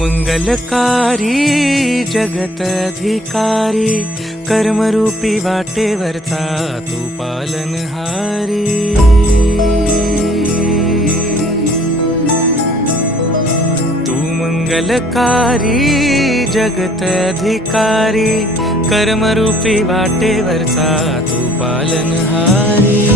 मंगलकारी जगत अधिकारी, कर्मरूपी वाटेवरचा तू पालनहारी। तू मंगलकारी जगत अधिकारी, कर्मरूपी वाटेवरचा तू पालनहारी।